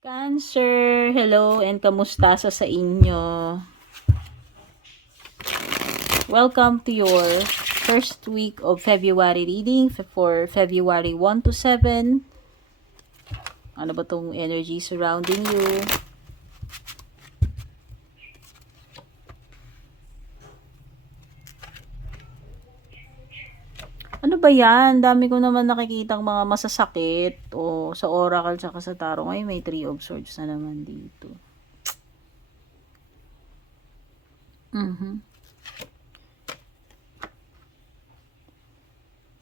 Cancer, hello and kamusta sa inyo? Welcome to your first week of February reading for February 1 to 7. Ano ba tong energy surrounding you? Ano ba yan? Dami ko naman nakikitang mga masasakit o sa oracle tsaka sa tarot. Ngayon may 3 of swords na naman dito.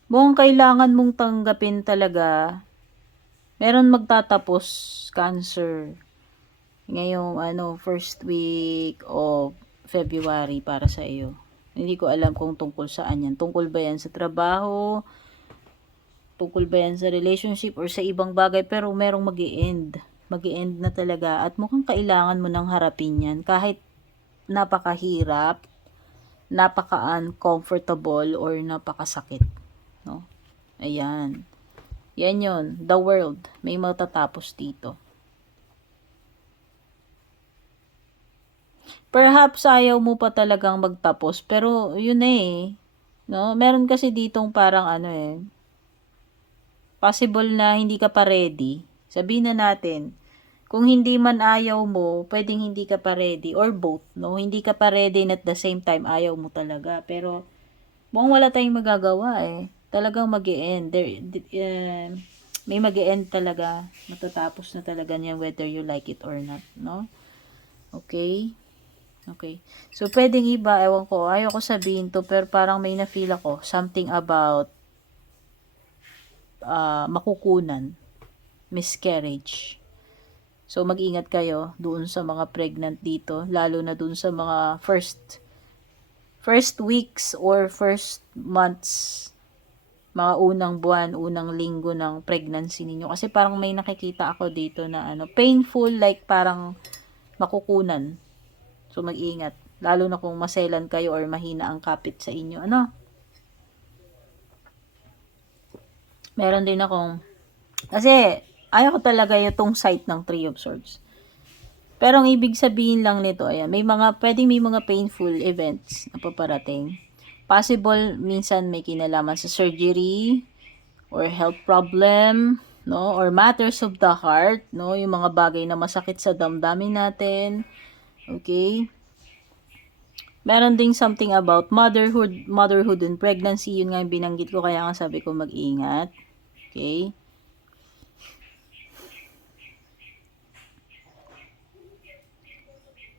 Mukhang kailangan mong tanggapin talaga. Meron magtatapos, Cancer. Ngayong first week of February para sa iyo. Hindi ko alam kung tungkol saan yan. Tungkol ba yan sa trabaho? Tungkol ba yan sa relationship or sa ibang bagay? Pero merong mag-i-end. Mag-i-end na talaga. At mukhang kailangan mo nang harapin yan. Kahit napakahirap, napaka-uncomfortable, or napakasakit. No? Ayan. Yan yun. The world. May matatapos dito. Perhaps ayaw mo pa talagang magtapos, pero yun eh, no? Meron kasi ditong parang possible na hindi ka pa ready. Sabihin na natin, kung hindi man ayaw mo, pwedeng hindi ka pa ready or both, no? Hindi ka pa ready and at the same time ayaw mo talaga. Pero mukhang wala tayong magagawa eh. Talagang mag-e-end. May mag-e-end talaga. Matatapos na talaga niya whether you like it or not, no? Okay? Okay. So, pwedeng iba, ewan ko, ayaw ko sabihin to, pero parang may na-feel ako, something about makukunan, miscarriage. So, mag-ingat kayo doon sa mga pregnant dito, lalo na doon sa mga first weeks or first months, mga unang buwan, unang linggo ng pregnancy ninyo. Kasi parang may nakikita ako dito na painful, like parang makukunan. So, mag-ingat. Lalo na kung maselan kayo or mahina ang kapit sa inyo. Meron din akong, kasi, ayaw ko talaga itong site ng Three of Swords. Pero ang ibig sabihin lang nito, ayan, pwedeng may mga painful events na paparating. Possible, minsan may kinalaman sa surgery, or health problem, no? Or matters of the heart, no? Yung mga bagay na masakit sa damdamin natin. Okay? Meron ding something about motherhood and pregnancy. Yun nga yung binanggit ko, kaya nga sabi ko mag-ingat. Okay?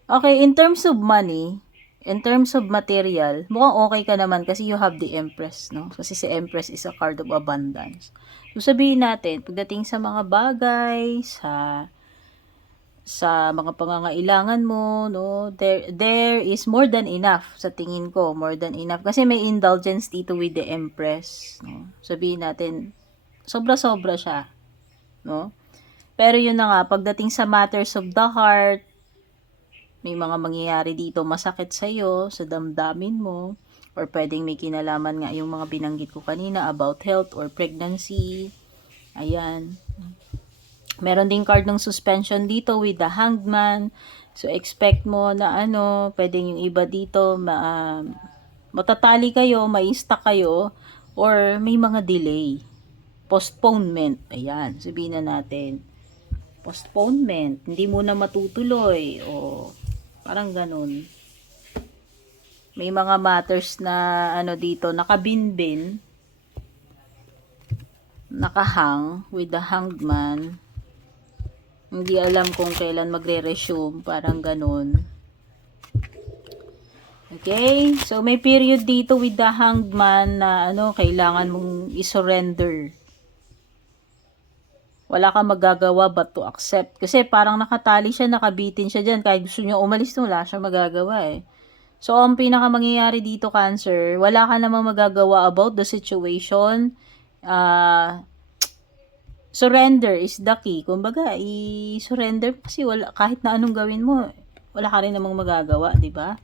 Okay, in terms of money, in terms of material, mukhang okay ka naman kasi you have the Empress, no? Kasi si Empress is a card of abundance. So, sabihin natin, pagdating sa mga bagay, sa mga pangangailangan mo, no, there is more than enough sa tingin ko, more than enough kasi may indulgence dito with the Empress, no. Sabihin natin sobra-sobra siya, no. Pero yun na nga, pagdating sa matters of the heart, may mga mangyayari dito masakit sa iyo, sa damdamin mo, or pwedeng may kinalaman nga yung mga binanggit ko kanina about health or pregnancy. Ayan. Meron ding card ng suspension dito with the Hangman. So, expect mo na pwedeng yung iba dito, matatali kayo, mai-stuck kayo, or may mga delay. Postponement. Ayan, sabihin na natin. Postponement. Hindi mo na matutuloy. O, parang ganun. May mga matters na, dito, nakabinbin, nakahang with the Hangman. Hindi alam kung kailan magre-resume, parang ganun. Okay? So, may period dito with the Hanged Man na kailangan mong i-surrender. Wala kang magagawa but to accept. Kasi parang nakatali siya, nakabitin siya dyan. Kahit gusto niya umalis, wala siya magagawa eh. So, ang pinaka mangyayari dito, Cancer, wala ka namang magagawa about the situation. Surrender is the key. Kumbaga, i-surrender kasi kahit na anong gawin mo, wala ka rin namang magagawa, di ba?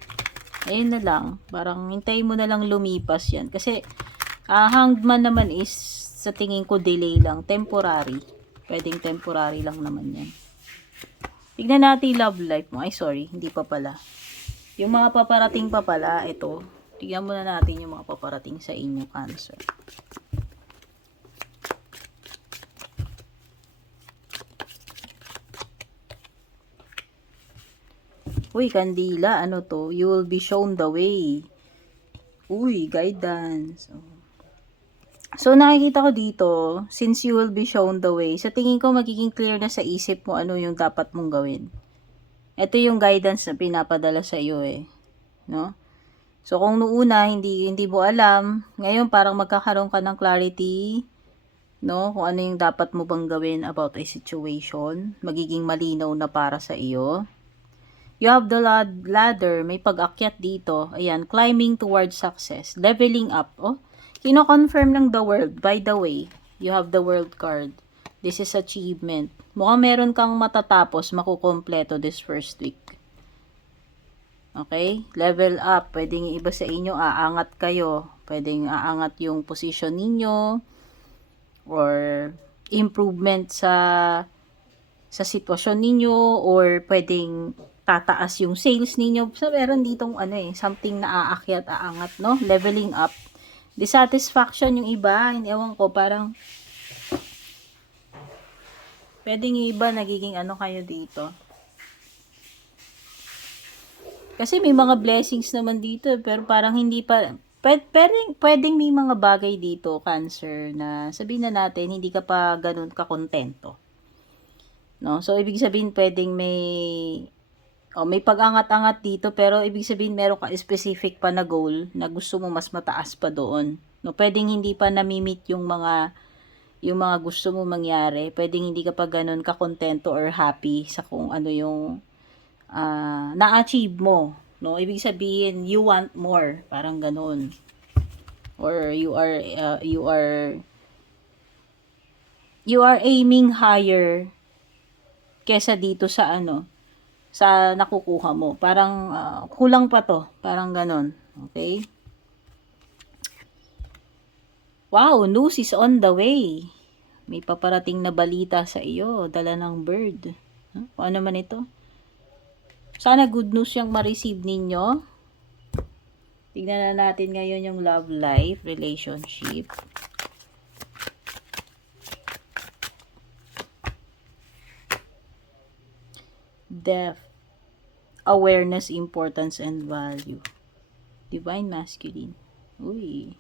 Ayun na lang. Parang hintayin mo na lang lumipas yan. Kasi, Hanged Man naman is, sa tingin ko, delay lang. Temporary. Pwedeng temporary lang naman yan. Tignan natin yung love life mo. Ay, sorry. Hindi pa pala. Yung mga paparating pa pala, ito. Tignan muna natin yung mga paparating sa inyo, Cancer. Uy, Kandila, ano to? You will be shown the way. Uy, guidance. So, nakikita ko dito, since you will be shown the way, sa tingin ko magiging clear na sa isip mo ano yung dapat mong gawin. Ito yung guidance na pinapadala sa iyo eh. No? So, kung noona, hindi mo alam, ngayon parang magkakaroon ka ng clarity, no? Kung ano yung dapat mo bang gawin about a situation, magiging malinaw na para sa iyo. You have the ladder, may pag-akyat dito. Ayan, climbing towards success, leveling up. Oh, kino-confirm ng the world. By the way, you have the world card. This is achievement. Mukhang meron kang matatapos, makukompleto this first week. Okay? Level up. Pwedeng iba sa inyo, aangat kayo. Pwedeng aangat yung position ninyo or improvement sa sitwasyon ninyo or pwedeng tataas yung sales ninyo. So, meron ditong something na aakyat, aangat, no? Leveling up. Dissatisfaction yung iba, hindi ewan ko, parang pwedeng yung iba nagiging kayo dito. Kasi may mga blessings naman dito, pero parang hindi pa, pwedeng may mga bagay dito, Cancer, na sabihin na natin, hindi ka pa ganun kakontento. No? So, ibig sabihin, pwedeng may pag-angat-angat dito, pero ibig sabihin meron ka specific pa na goal na gusto mo mas mataas pa doon. No, pwedeng hindi pa nami-meet yung mga gusto mo mangyari. Pwedeng hindi ka pa ganun ka-kontento or happy sa kung ano yung na-achieve mo. No, ibig sabihin you want more, parang ganun. Or you are aiming higher kesa dito sa sa nakukuha mo. Parang kulang pa to. Parang ganon. Okay? Wow, news is on the way. May paparating na balita sa iyo. Dala ng bird. Huh? Ano man ito? Sana good news yung ma-receive ninyo. Tignan na natin ngayon yung love life, relationship. Depth, awareness, importance, and value. Divine masculine. Uy.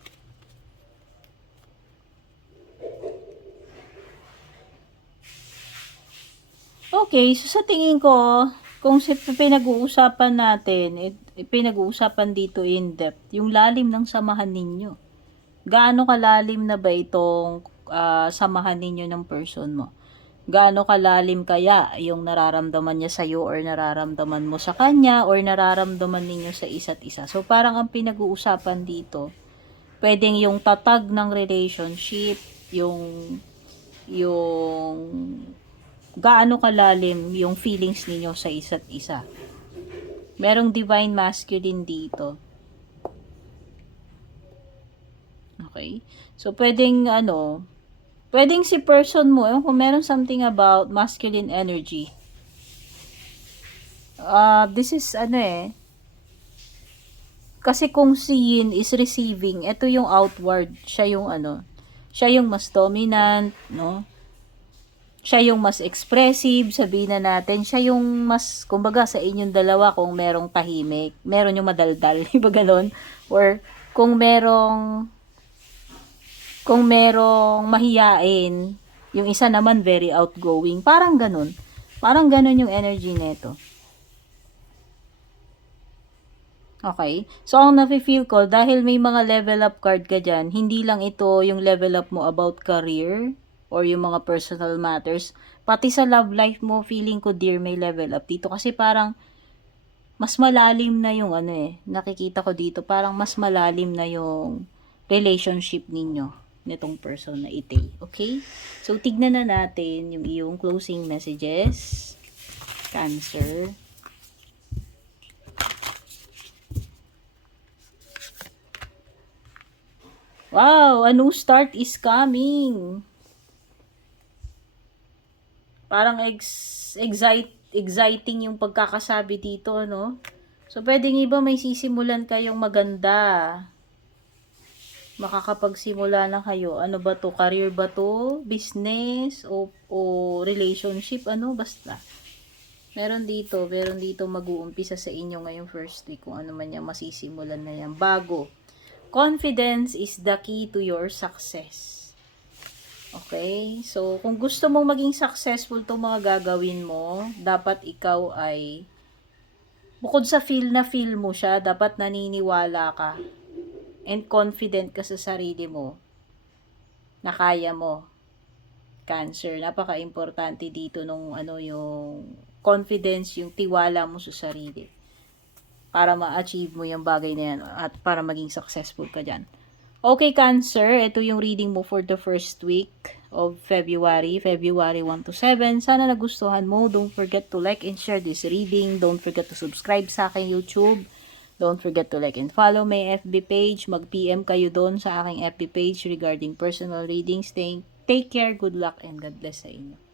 Okay, so sa tingin ko, kung pinag-uusapan natin, pinag-uusapan dito in depth, yung lalim ng samahan ninyo. Gaano kalalim na ba itong samahan ninyo ng person mo? Gaano kalalim kaya yung nararamdaman niya sa'yo or nararamdaman mo sa kanya or nararamdaman ninyo sa isa't isa. So, parang ang pinag-uusapan dito, pwedeng yung tatag ng relationship, yung gaano kalalim yung feelings ninyo sa isa't isa. Merong divine masculine dito. Okay? So, pwedeng pwedeng si person mo, kung meron something about masculine energy. This is kasi kung si yin is receiving, ito yung outward, siya yung mas dominant, no? Siya yung mas expressive, sabihin na natin, siya yung mas, kumbaga sa inyong dalawa, kung merong tahimik, meron yung madaldal, iba ganon, or kung merong mahiyain, yung isa naman very outgoing, parang ganun yung energy nito. Okay? So, ang nafe-feel ko, dahil may mga level up card ka dyan, hindi lang ito yung level up mo about career or yung mga personal matters, pati sa love life mo, feeling ko, dear, may level up dito. Kasi parang, mas malalim na yung nakikita ko dito, parang mas malalim na yung relationship ninyo nitong person na ite. Okay? So, tignan na natin yung iyong closing messages. Cancer. Wow, a new start is coming. Parang exciting yung pagkakasabi dito, no? So, pwedeng iba may sisimulan kayong maganda. Makakapagsimula na kayo. Ano ba to? Career ba to? Business? O relationship? Ano? Basta. Meron dito mag-uumpisa sa inyo ngayong first week kung ano man yung masisimulan na yan. Bago. Confidence is the key to your success. Okay? So, kung gusto mong maging successful itong mga gagawin mo, dapat ikaw ay, bukod sa feel mo siya, dapat naniniwala ka and confident ka sa sarili mo na kaya mo. Cancer, napaka-importante dito nung yung confidence, yung tiwala mo sa sarili para ma-achieve mo yung bagay na yan at para maging successful ka dyan. Okay, Cancer, ito yung reading mo for the first week of February 1 to 7. Sana nagustuhan mo. Don't forget to like and share this reading. Don't forget to subscribe sa aking YouTube. Don't forget to like and follow my FB page. Mag-PM kayo doon sa aking FB page regarding personal readings. Take care, good luck, and God bless sa inyo.